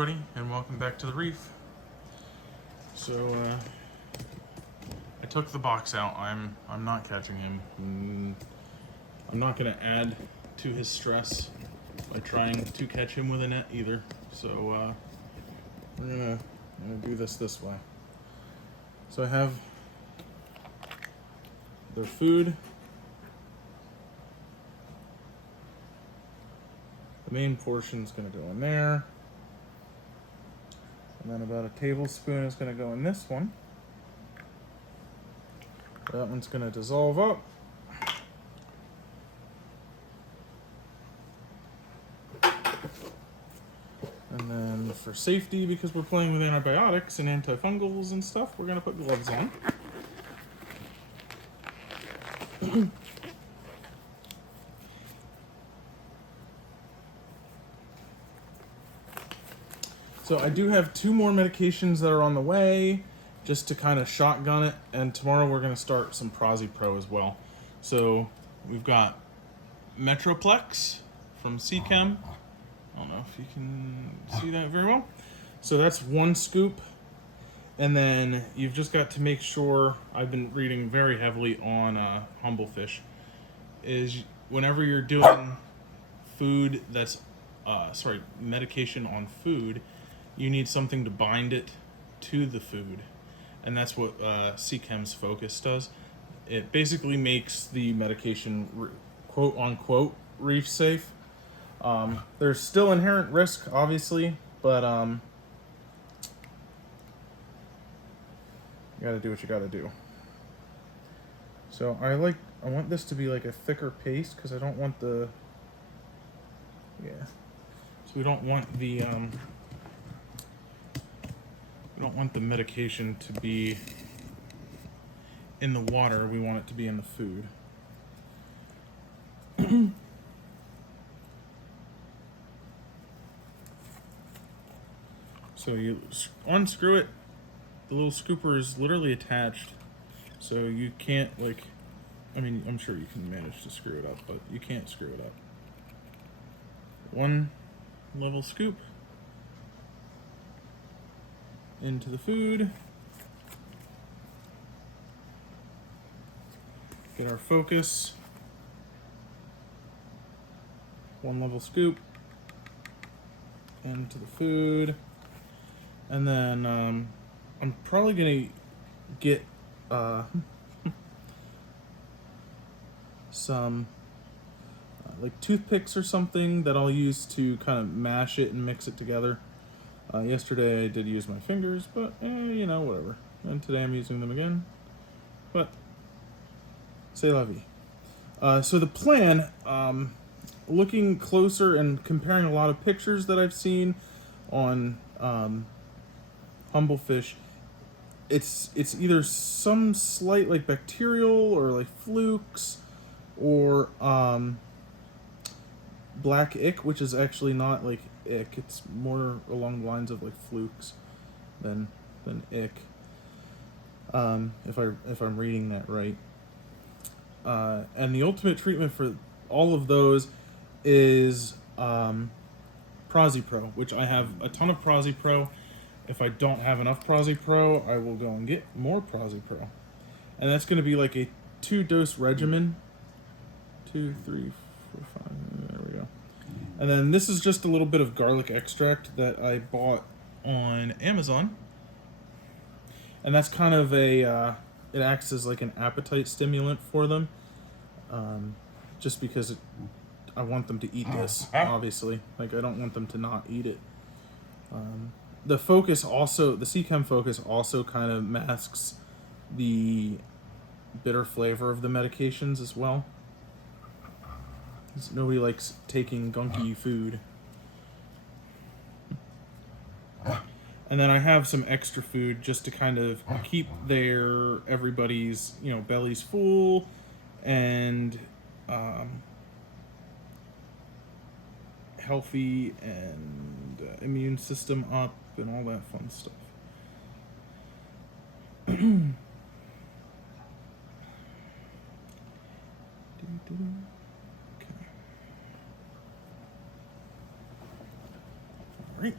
everybody, and welcome back to the Reef. So, I took the box out. I'm not catching him. I'm not going to add to his stress by trying to catch him with a net either. So, we're gonna do this way. So I have their food. The main portion is going to go in there. And then about a tablespoon is going to go in this one. That one's going to dissolve up. And then for safety, because we're playing with antibiotics and antifungals and stuff, we're going to put gloves on. So I do have 2 more medications that are on the way, just to kind of shotgun it, and tomorrow we're going to start some Pro as well. So we've got Metroplex from Chem. I don't know if you can see that very well. So that's 1 scoop, and then you've just got to make sure, I've been reading very heavily on Humblefish, is whenever you're doing food that's, medication on food, you need something to bind it to the food. And that's what Chem's Focus does. It basically makes the medication quote unquote reef safe. There's still inherent risk, obviously, but you gotta do what you gotta do. So I want this to be like a thicker paste because I don't want the So we don't want the medication to be in the water. We want it to be in the food. So you unscrew it. The little scooper is literally attached, so you can't I'm sure you can manage to screw it up, but you can't screw it up. 1 level scoop into the food. Get our focus. 1 level scoop into the food. And then I'm probably gonna get some like toothpicks or something that I'll use to kind of mash it and mix it together. Yesterday I did use my fingers, but whatever. And today I'm using them again. But c'est la vie. So the plan, looking closer and comparing a lot of pictures that I've seen on Humblefish, it's either some slight like bacterial or like Flukes or black ick, which is actually not like ick. It's more along the lines of like Flukes than ick. If I'm reading that right. And the ultimate treatment for all of those is Pro, which I have a ton of Pro. If I don't have enough Pro, I will go and get more Pro. And that's going to be like a 2-dose regimen. 2, 3, 4, 5. There we go. And then this is just a little bit of garlic extract that I bought on Amazon. And that's kind of it acts as like an appetite stimulant for them. Just because I want them to eat this, obviously. Like, I don't want them to not eat it. The Chem Focus also kind of masks the bitter flavor of the medications as well. Nobody likes taking gunky food. And then I have some extra food just to kind of keep everybody's bellies full and healthy and immune system up and all that fun stuff. Okay. All right.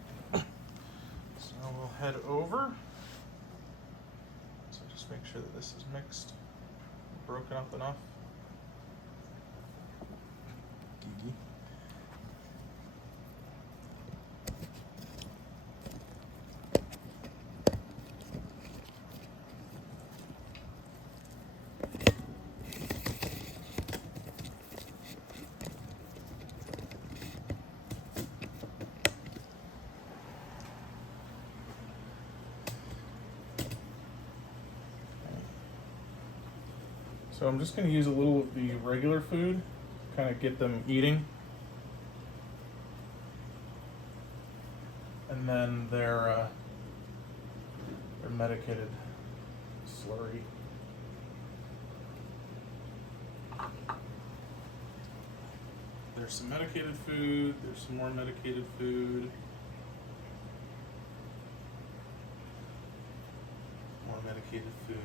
head over. So just make sure that this is mixed, broken up enough. Gigi. So I'm just going to use a little of the regular food, kind of get them eating. And then their medicated slurry. There's some medicated food, there's some more medicated food. More medicated food.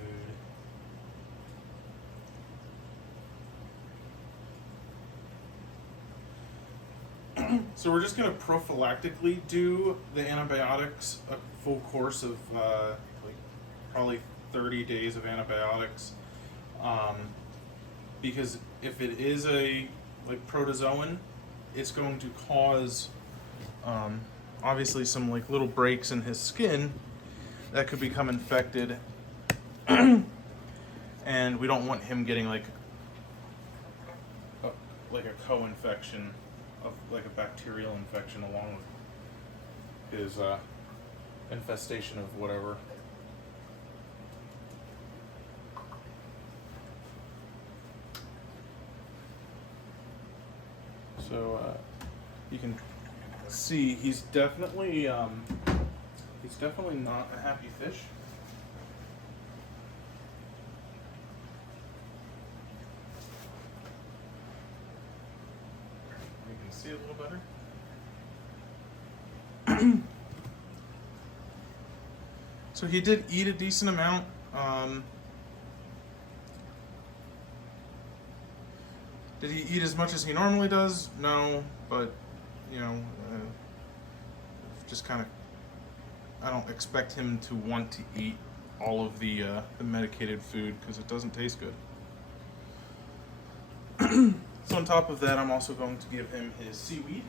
So we're just going to prophylactically do the antibiotics, a full course of like probably 30 days of antibiotics, because if it is a like protozoan, it's going to cause obviously some like little breaks in his skin that could become infected, and we don't want him getting like a co-infection of like a bacterial infection along with his infestation of whatever. So you can see he's definitely not a happy fish. You can see a little better. So he did eat a decent amount. Did he eat as much as he normally does? No, but you know, just kind of, I don't expect him to want to eat all of the medicated food because it doesn't taste good. So on top of that, I'm also going to give him his seaweed.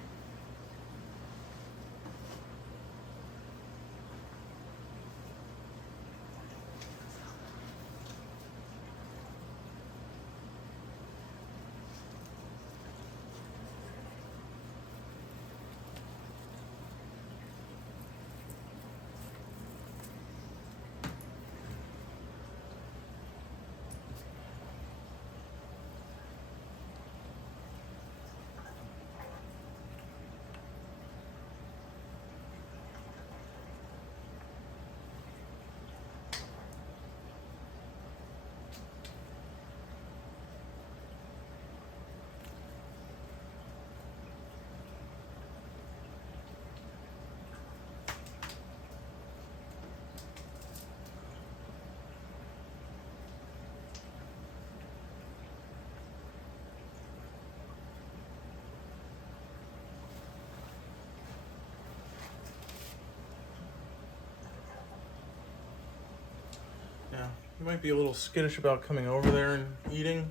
Yeah, he might be a little skittish about coming over there and eating,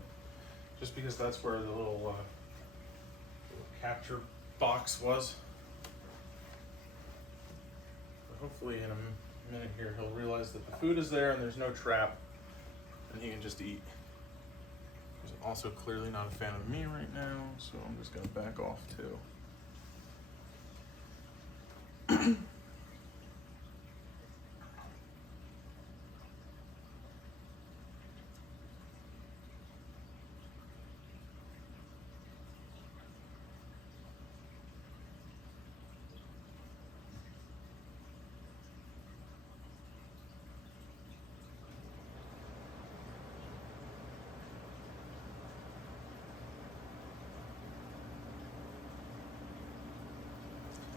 just because that's where the little capture box was. But hopefully in a minute here he'll realize that the food is there and there's no trap, and he can just eat. He's also clearly not a fan of me right now, so I'm just gonna back off too.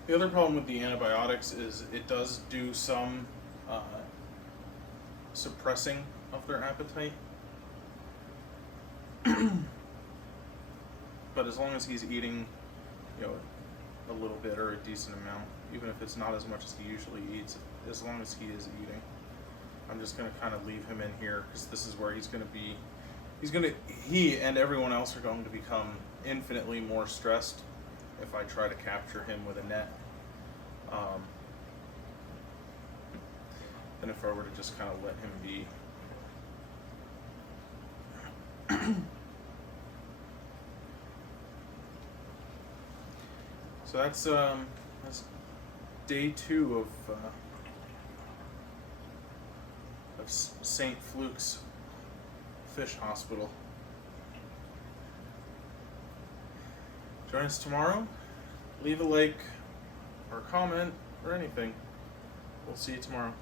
The other problem with the antibiotics is it does do some suppressing of their appetite. But as long as he's eating, you know, a little bit or a decent amount, even if it's not as much as he usually eats, as long as he is eating. I'm just going to kind of leave him in here because this is where he's going to be. He and everyone else are going to become infinitely more stressed if I try to capture him with a net than if I were to just kind of let him be. So that's day 2 of St. Flukes Fish Hospital. Join us tomorrow. Leave a like or comment or anything. We'll see you tomorrow.